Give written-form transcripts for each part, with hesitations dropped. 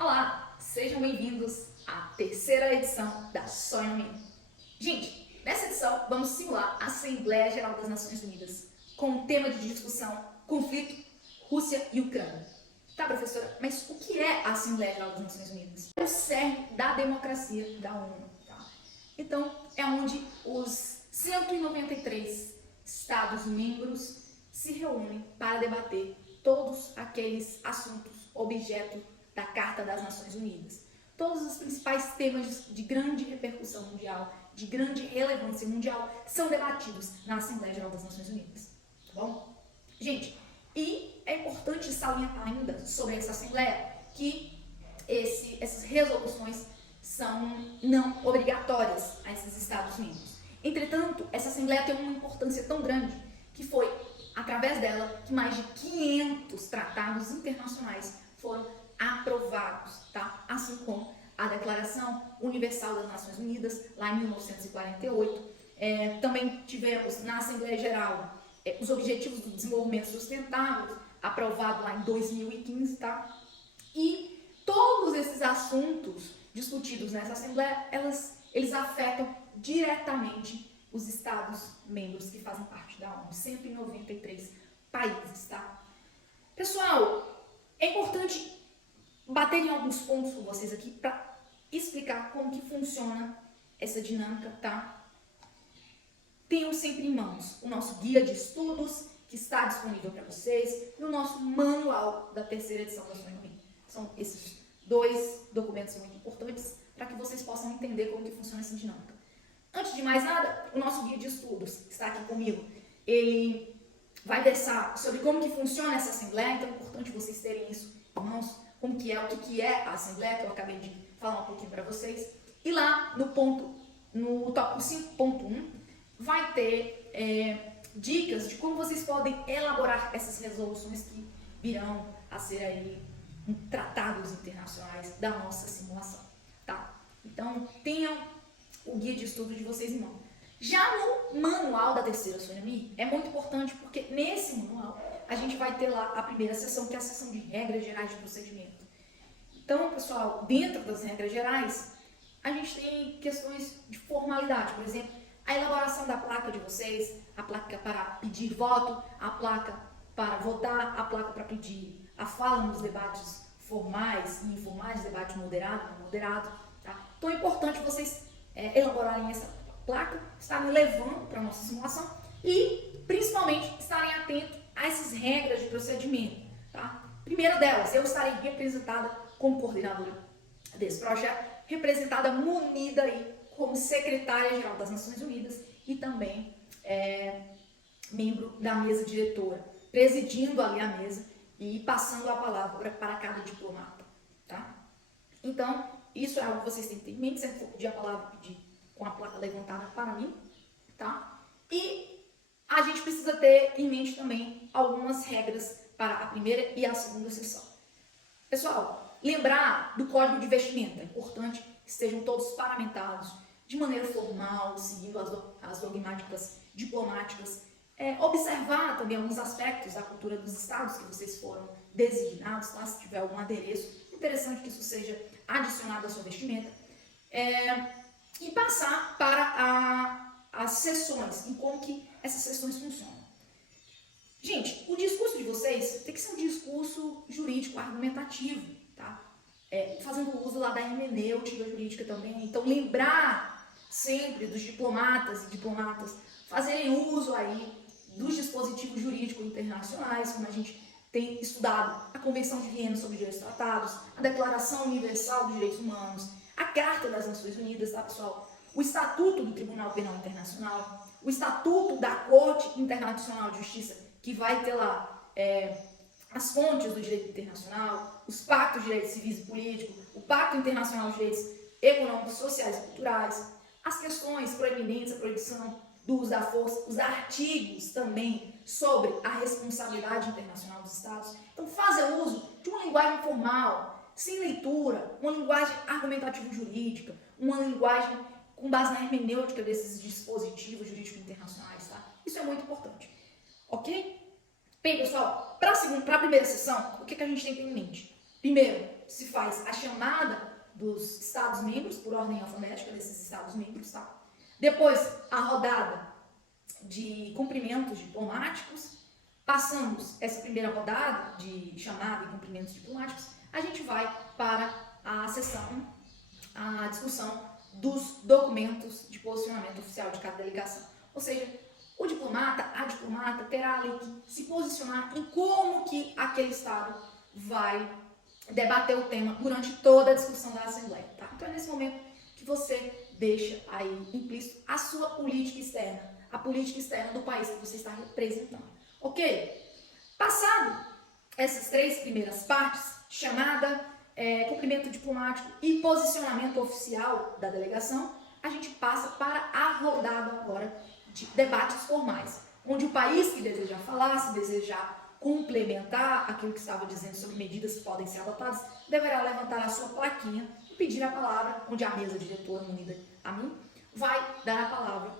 Olá, sejam bem-vindos à terceira edição da Sonho no Mínimo. Gente, nessa edição vamos simular a Assembleia Geral das Nações Unidas com o tema de discussão conflito Rússia e Ucrânia. Tá, professora, mas o que é a Assembleia Geral das Nações Unidas? É o cerne da democracia da ONU. Tá? Então, é onde os 193 Estados-membros se reúnem para debater todos aqueles assuntos objeto da Carta das Nações Unidas. Todos os principais temas de grande repercussão mundial, de grande relevância mundial, são debatidos na Assembleia Geral das Nações Unidas. Tá bom? Gente, e é importante salientar ainda sobre essa Assembleia que essas resoluções são não obrigatórias a esses Estados-membros. Entretanto, essa Assembleia tem uma importância tão grande que foi através dela que mais de 500 tratados internacionais foram aprovados, tá? Assim como a Declaração Universal das Nações Unidas, lá em 1948. Também tivemos na Assembleia Geral os Objetivos do Desenvolvimento Sustentável, aprovado lá em 2015, tá? E todos esses assuntos discutidos nessa Assembleia, eles afetam diretamente os Estados-membros que fazem parte da ONU, 193 países, tá? Pessoal, é importante bater em alguns pontos com vocês aqui para explicar como que funciona essa dinâmica, tá? Tenham sempre em mãos o nosso guia de estudos, que está disponível para vocês, e o nosso manual da terceira edição da Sonho no Mínimo. São esses dois documentos muito importantes para que vocês possam entender como que funciona essa dinâmica. Antes de mais nada, o nosso guia de estudos está aqui comigo. Ele vai versar sobre como que funciona essa Assembleia, então é importante vocês terem isso em mãos, como que é, o que é a Assembleia, que eu acabei de falar um pouquinho para vocês. E lá no tópico 5.1, vai ter dicas de como vocês podem elaborar essas resoluções que virão a ser aí tratados internacionais da nossa simulação, tá? Então, tenham o guia de estudo de vocês em mão. Já no manual da terceira Sonho no Mínimo, é muito importante porque nesse manual a gente vai ter lá a primeira seção, que é a seção de regras gerais de procedimento. Então, pessoal, dentro das regras gerais, a gente tem questões de formalidade, por exemplo, a elaboração da placa de vocês, a placa para pedir voto, a placa para votar, a placa para pedir a fala nos debates formais e informais, debate moderado, não moderado, tá? Então é importante vocês elaborarem essa placa, estarem levando para a nossa simulação e, principalmente, estarem atentos a essas regras de procedimento, tá? Primeira delas, eu estarei representada como coordenadora desse projeto, representada munida aí como secretária-geral das Nações Unidas e também membro da mesa diretora, presidindo ali a mesa e passando a palavra para cada diplomata, tá? Então, isso é algo que vocês têm que ter em mente, sempre for pedir a palavra, pedir com a placa levantada para mim, tá? E a gente precisa ter em mente também algumas regras para a primeira e a segunda sessão. Pessoal, lembrar do código de vestimenta, é importante que estejam todos paramentados de maneira formal, seguindo as dogmáticas diplomáticas, observar também alguns aspectos da cultura dos estados que vocês foram designados, tá? Se tiver algum adereço, interessante que isso seja adicionado à sua vestimenta, e passar para as sessões, em como que essas sessões funcionam. Gente, o discurso de vocês tem que ser um discurso jurídico, argumentativo, tá? Fazendo uso lá da hermenêutica jurídica também, então lembrar sempre dos diplomatas e diplomatas fazerem uso aí dos dispositivos jurídicos internacionais, como a gente tem estudado a Convenção de Viena sobre Direitos Tratados, a Declaração Universal dos Direitos Humanos, a Carta das Nações Unidas, tá, pessoal? O Estatuto do Tribunal Penal Internacional, o Estatuto da Corte Internacional de Justiça, que vai ter lá as fontes do direito internacional, os pactos de direitos civis e políticos, o Pacto Internacional de Direitos Econômicos, Sociais e Culturais, as questões proeminentes, a proibição do uso da força, os artigos também sobre a responsabilidade internacional dos Estados. Então, fazer uso de uma linguagem formal, sem leitura, uma linguagem argumentativa jurídica, uma linguagem com base na hermenêutica desses dispositivos jurídicos internacionais, tá? Isso é muito importante, ok? Bem, pessoal, para a primeira sessão, o que a gente tem que ter em mente? Primeiro, se faz a chamada dos Estados-membros, por ordem alfabética desses Estados-membros, tá? Depois, a rodada de cumprimentos diplomáticos. Passamos essa primeira rodada de chamada e cumprimentos diplomáticos, a gente vai para a discussão dos documentos de posicionamento oficial de cada delegação. Ou seja, a diplomata terá ali que se posicionar em como que aquele Estado vai debater o tema durante toda a discussão da Assembleia, tá? Então é nesse momento que você deixa aí implícito a sua política externa, a política externa do país que você está representando, ok? Passado essas três primeiras partes, chamada, cumprimento diplomático e posicionamento oficial da delegação, a gente passa para a rodada agora de debates formais, onde o país que desejar falar, se desejar complementar aquilo que estava dizendo sobre medidas que podem ser adotadas, deverá levantar a sua plaquinha e pedir a palavra, onde a mesa diretora, unida a mim, vai dar a palavra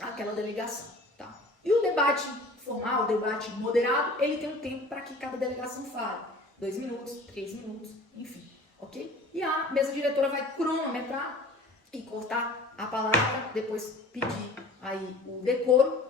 àquela delegação, tá? E o debate formal, o debate moderado, ele tem um tempo para que cada delegação fale. 2 minutos, 3 minutos, enfim, ok? E a mesa diretora vai cronometrar e cortar a palavra, depois pedir aí o decoro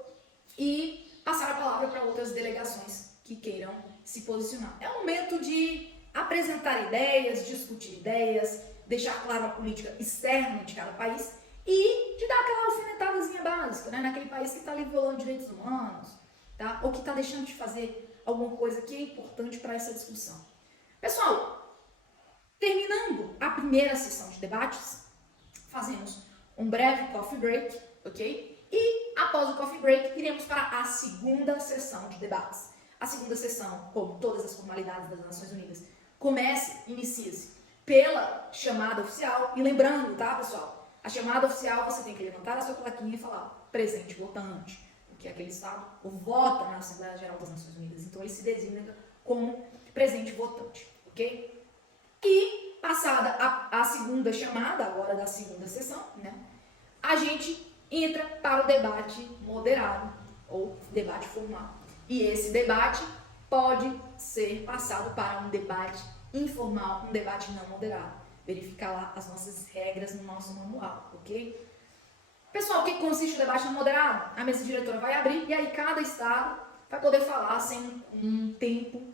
e passar a palavra para outras delegações que queiram se posicionar. É um momento de apresentar ideias, discutir ideias, deixar claro a política externa de cada país e de dar aquela alfinetadazinha básica, né? Naquele país que está ali violando direitos humanos, tá? Ou que está deixando de fazer alguma coisa que é importante para essa discussão. Pessoal, terminando a primeira sessão de debates, fazemos um breve coffee break, ok? E após o coffee break, iremos para a segunda sessão de debates. A segunda sessão, como todas as formalidades das Nações Unidas, inicia-se pela chamada oficial. E lembrando, tá, pessoal? A chamada oficial, você tem que levantar a sua plaquinha e falar presente votante, porque aquele Estado vota na Assembleia Geral das Nações Unidas. Então, ele se designa como presente votante, ok? E, passada a segunda chamada, agora da segunda sessão, né, a gente entra para o debate moderado ou debate formal. E esse debate pode ser passado para um debate informal, um debate não moderado. Verificar lá as nossas regras no nosso manual, ok? Pessoal, o que consiste o debate não moderado? A mesa diretora vai abrir e aí cada estado vai poder falar sem um tempo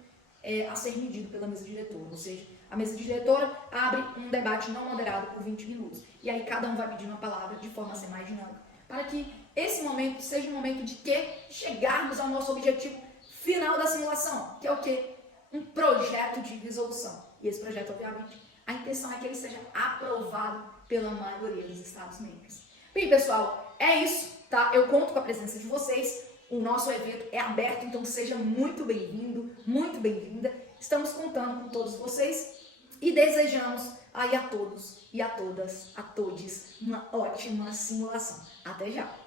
a ser medido pela mesa diretora. Ou seja, a mesa diretora abre um debate não moderado por 20 minutos. E aí cada um vai pedir uma palavra de forma a ser mais dinâmica. Para que esse momento seja um momento de quê? Chegarmos ao nosso objetivo final da simulação, que é o quê? Um projeto de resolução. E esse projeto, obviamente, a intenção é que ele seja aprovado pela maioria dos Estados-membros. Bem, pessoal, é isso, tá? Eu conto com a presença de vocês. O nosso evento é aberto, então seja muito bem-vindo, muito bem-vinda. Estamos contando com todos vocês e desejamos aí a todos e a todas, a todes, uma ótima simulação. Até já!